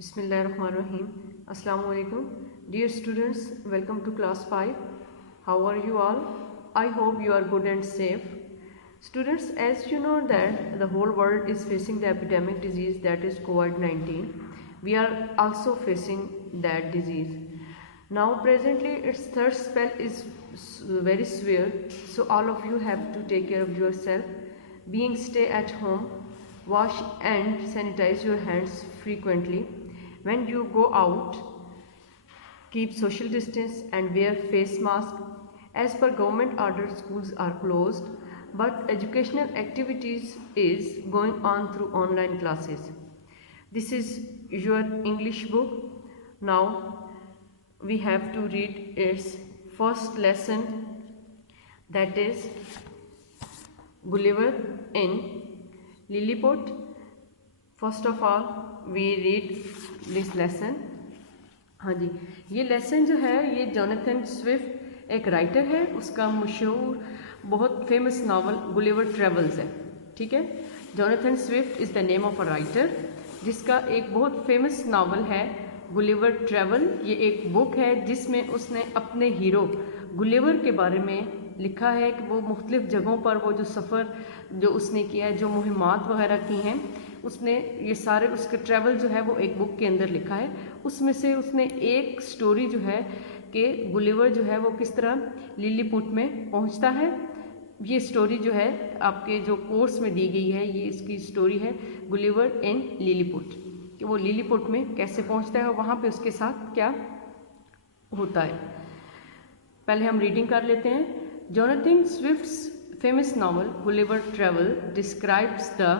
Bismillahirrahmanirrahim. Assalamu alaikum. Dear students, welcome to class 5. How are you all? I hope you are good and safe. Students, as you know that the whole world is facing the epidemic disease that is COVID-19. We are also facing that disease. Now presently its third spell is very severe, so all of you have to take care of yourself. Being stay at home, wash and sanitize your hands frequently. When you go out, keep social distance and wear face mask. As per government order, schools are closed, but educational activities is going on through online classes. This is your English book. Now we have to read its first lesson, that is Gulliver in Lilliput. First of all we read this lesson. हाँ जी, ये lesson जो है ये Jonathan Swift एक writer है, उसका मशहूर बहुत फेमस नावल गुलिवर ट्रेवल्स है। ठीक है, Jonathan Swift is the name of a writer, जिसका एक बहुत फेमस नावल है गुलिवर ट्रेवल। ये एक बुक है जिसमें उसने अपने हीरो गुलिवर के बारे में लिखा है कि वो मुख्तलिफ़ जगहों पर वो जो सफ़र जो उसने किया है, जो मुहिमात वगैरह की हैं, उसने ये सारे उसके ट्रैवल जो है वो एक बुक के अंदर लिखा है। उसमें से उसने एक स्टोरी जो है कि गुलिवर जो है वो किस तरह लिलीपुट में पहुंचता है, ये स्टोरी जो है आपके जो कोर्स में दी गई है, ये इसकी स्टोरी है गुलिवर इन लिलीपुट, कि वो लिलीपुट में कैसे पहुंचता है और वहाँ पे उसके साथ क्या होता है। पहले हम रीडिंग कर लेते हैं। Jonathan Swift's famous novel Gulliver Travel describes the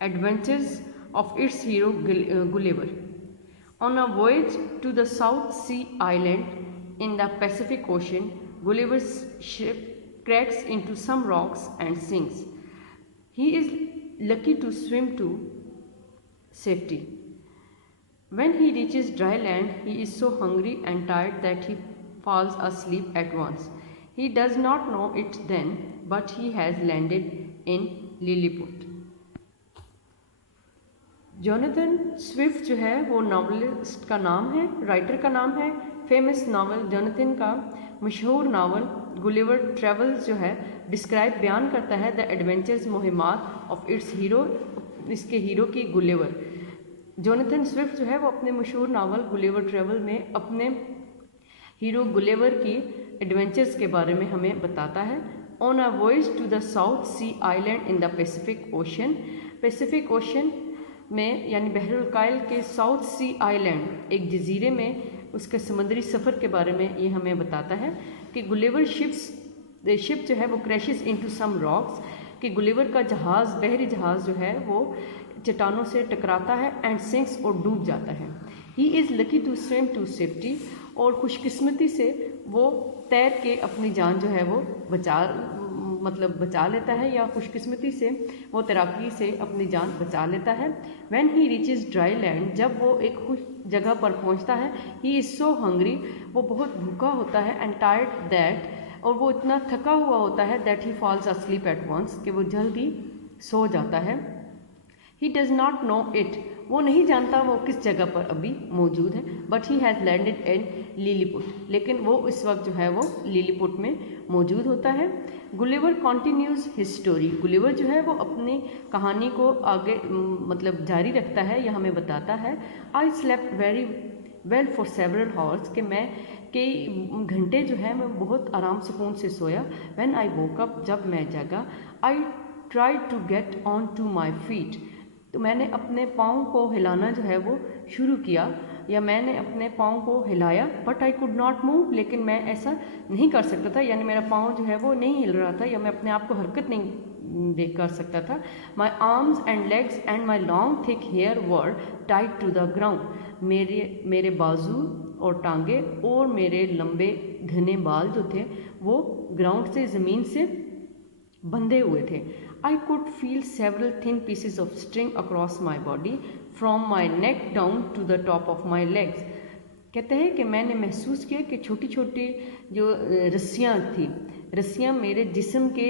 adventures of its hero Gulliver. On a voyage to the South Sea Island in the Pacific Ocean, Gulliver's ship cracks into some rocks and sinks. He is lucky to swim to safety. When he reaches dry land, he is so hungry and tired that he falls asleep at once. He does not know it then, but he has landed in Lilliput. Jonathan Swift जो है वो novelist का नाम है, writer का नाम है। Famous novel Jonathan का मशहूर नावल गुलिवर ट्रेवल्स जो है डिस्क्राइब बयान करता है द एडवेंचर्स मुहिमात ऑफ इट्स हीरो, इसके हीरो की गुलिवर। जोनाथन स्विफ्ट जो है वो अपने मशहूर नावल गुलिवर ट्रेवल में अपने हीरो गुलिवर की एडवेंचर्स के बारे में हमें बताता है। On a voyage to the South Sea island in the Pacific Ocean, Pacific Ocean में यानी बहरुल के साउथ सी आइलैंड एक जजीरे में उसके समुद्री सफ़र के बारे में ये हमें बताता है कि गुलिवर शिप जो है वो क्रैशेस इनटू सम रॉक्स, कि गुलिवर का जहाज़, बहरी जहाज़ जो है वो चट्टानों से टकराता है एंड सिंक्स और डूब जाता है। He is lucky to swim to safety, और खुशकिस्मती से वो तैर के अपनी जान जो है वो बचा लेता है, या खुशकिस्मती से वो तैराकी से अपनी जान बचा लेता है। When he reaches dry land, जब वो एक खुश जगह पर पहुंचता है, ही इज़ सो हंग्री, वो बहुत भूखा होता है, एंड टायर्ड दैट, और वो इतना थका हुआ होता है, that he falls asleep at once, कि वो जल्दी सो जाता है। He does not know it, वो नहीं जानता वो किस जगह पर अभी मौजूद है, but he has landed in Lilliput, लेकिन वो इस वक्त जो है वो लिलीपुट में मौजूद होता है। गुलिवर कॉन्टिन्यूज़ हिज स्टोरी, गुलिवर जो है वो अपनी कहानी को आगे जारी रखता है या हमें बताता है। I slept very well for several horse, कि मैं कई घंटे जो है मैं बहुत आराम सुकून से सोया। व्हेन आई वोक अप, जब मैं जागा, I try to get on to my feet, तो मैंने अपने पाँव को हिलाना जो है वो शुरू किया, या मैंने अपने पाँव को हिलाया, but I could not move, लेकिन मैं ऐसा नहीं कर सकता था, यानी मेरा पाँव जो है वो नहीं हिल रहा था, या मैं अपने आप को हरकत नहीं देख कर सकता था। My arms and legs and my long thick hair were tied to the ground, मेरे बाजू और टांगे और मेरे लंबे घने बाल जो थे वो ग्राउंड से, ज़मीन से बंधे हुए थे। I could feel several thin pieces of string across my body from my neck down to the top of my legs. कहते हैं कि मैंने महसूस किया कि छोटी छोटी जो रस्सियाँ थी, रस्सियाँ मेरे जिस्म के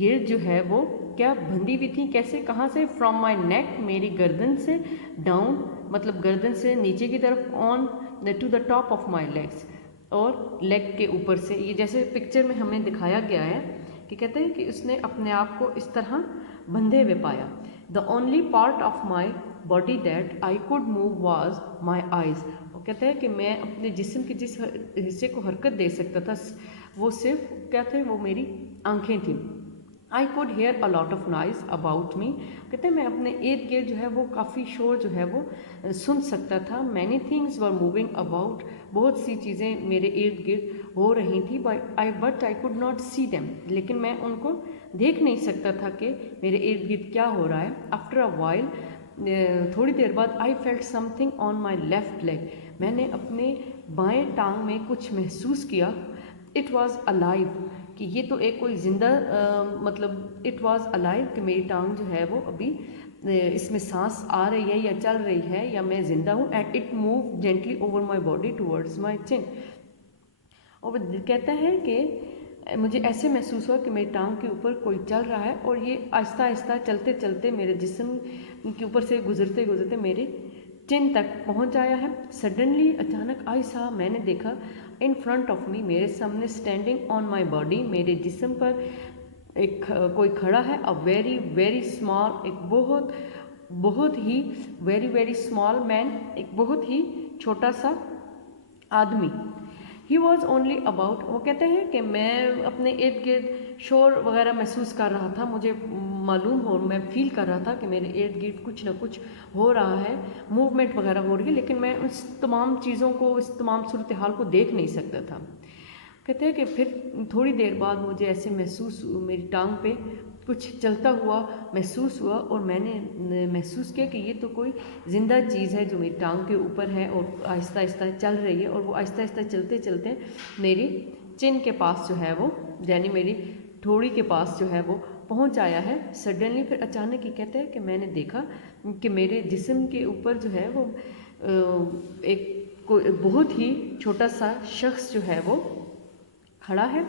गिर्द जो है वो क्या बंधी हुई थी, कैसे, कहाँ से, फ्रॉम माई नेक, मेरी गर्दन से, डाउन मतलब गर्दन से नीचे की तरफ, on to the top of my legs, और लेग के ऊपर से। ये जैसे पिक्चर में हमें दिखाया गया है कि कहते हैं कि उसने अपने आप को इस तरह बंधे हुए पाया। The only part of my body that I could move was my eyes. वो कहते हैं कि मैं अपने जिस्म के जिस हिस्से को हरकत दे सकता था वो सिर्फ क्या थे, वो मेरी आंखें थी। I could hair a lot of noise about me. कहते हैं मैं अपने इर्द गिर्द जो है वो काफ़ी शोर जो है वो सुन सकता था। Many things were moving about, बहुत सी चीज़ें मेरे इर्द गिर्द हो रही थी, but I could not see them, लेकिन मैं उनको देख नहीं सकता था कि मेरे इर्द गिर्द क्या हो रहा है। आफ्टर अ वाइल, थोड़ी देर बाद, I felt something on my left leg, मैंने अपने बाएं टांग में कुछ महसूस किया। इट वॉज़ अलाइव, कि ये तो एक कोई जिंदा मतलब इट वॉज़ अलाइव, कि मेरी टांग जो है वो अभी इसमें सांस आ रही है या चल रही है या मैं जिंदा हूँ। And it move gently over my body towards my chin. और वो कहता है कि मुझे ऐसे महसूस हुआ कि मेरी टांग के ऊपर कोई चल रहा है और ये आहिस्ता आहिस्ता चलते चलते मेरे जिस्म के ऊपर से गुजरते गुजरते मेरे चिन तक पहुंच आया है। सडनली, अचानक, आई सा, मैंने देखा, इन फ्रंट ऑफ मी, मेरे सामने, स्टैंडिंग ऑन माई बॉडी, मेरे जिस्म पर एक कोई खड़ा है। अ वेरी वेरी स्मॉल, एक बहुत ही वेरी वेरी स्मॉल मैन, एक बहुत ही छोटा सा आदमी। ही वॉज ओनली अबाउट, वो कहते हैं कि मैं अपने इर्द गिर्द शोर वगैरह महसूस कर रहा था, मुझे मालूम हो, मैं फील कर रहा था कि मेरे इर्द गिर्द कुछ ना कुछ हो रहा है, मूवमेंट वगैरह हो रही है, लेकिन मैं उस तमाम चीज़ों को, इस तमाम सूरत हाल को देख नहीं सकता था। कहते हैं कि फिर थोड़ी देर बाद मुझे ऐसे महसूस, मेरी टांग पे कुछ चलता हुआ महसूस हुआ और मैंने महसूस किया कि ये तो कोई ज़िंदा चीज़ है जो मेरी टांग के ऊपर है और आहिस्ता आहिस्ता चल रही है, और वो आहिस्ता आहिस्ता चलते चलते मेरी चिन के पास जो है वो, यानी मेरी ठोड़ी के पास जो है वो पहुंच आया है। सडनली, फिर अचानक ही कहते हैं कि मैंने देखा कि मेरे जिस्म के ऊपर जो है वो एक कोई बहुत ही छोटा सा शख्स जो है वो खड़ा है।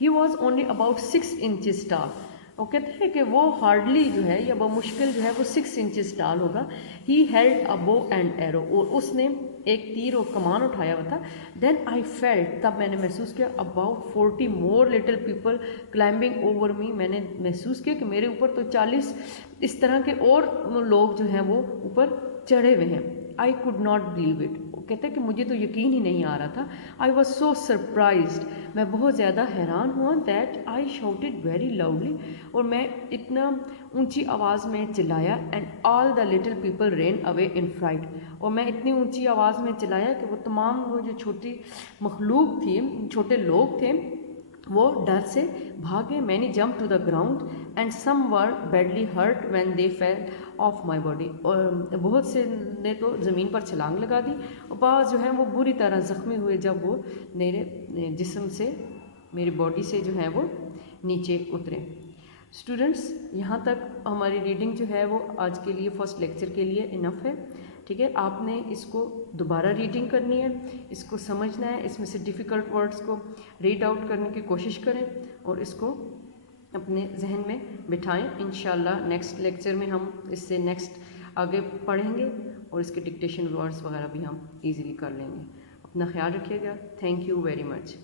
He was only about 6 inches टाल। वो कहते हैं कि वो हार्डली जो है या वो मुश्किल जो है वो 6 इंचेस टाल होगा। He held a bow and arrow, और उसने एक तीर और कमान उठाया हुआ था। देन आई फेल्ट, तब मैंने महसूस किया, about 40 more little people climbing over me, मैंने महसूस किया कि मेरे ऊपर तो 40 इस तरह के और लोग जो हैं वो ऊपर चढ़े हुए हैं। I could not believe it, कहते हैं कि मुझे तो यकीन ही नहीं आ रहा था। आई वॉज सो सरप्राइज्ड, मैं बहुत ज़्यादा हैरान हुआ। That I shouted very loudly, और मैं इतना ऊंची आवाज़ में चिल्लाया। And all the little people ran away in fright, और मैं इतनी ऊंची आवाज़ में चिल्लाया कि वो तमाम वो जो छोटी मखलूक थी, छोटे लोग थे, वो डर से भागे। Many jumped to the ground and some were badly hurt when they fell off my body, और बहुत से ने तो ज़मीन पर छलांग लगा दी, और बाज़ जो है वो बुरी तरह ज़ख्मी हुए जब वो मेरे जिस्म से, मेरी बॉडी से जो है वो नीचे उतरे। स्टूडेंट्स, यहाँ तक हमारी रीडिंग जो है वो आज के लिए, फर्स्ट लेक्चर के लिए इनफ है। ठीक है, आपने इसको दोबारा रीडिंग करनी है, इसको समझना है, इसमें से डिफ़िकल्ट वर्ड्स को रीड आउट करने की कोशिश करें और इसको अपने जहन में बिठाएं। इंशाल्लाह नेक्स्ट लेक्चर में हम इससे नेक्स्ट आगे पढ़ेंगे और इसके डिक्टेशन वर्ड्स वगैरह भी हम इजीली कर लेंगे। अपना ख्याल रखिएगा। Thank you very much.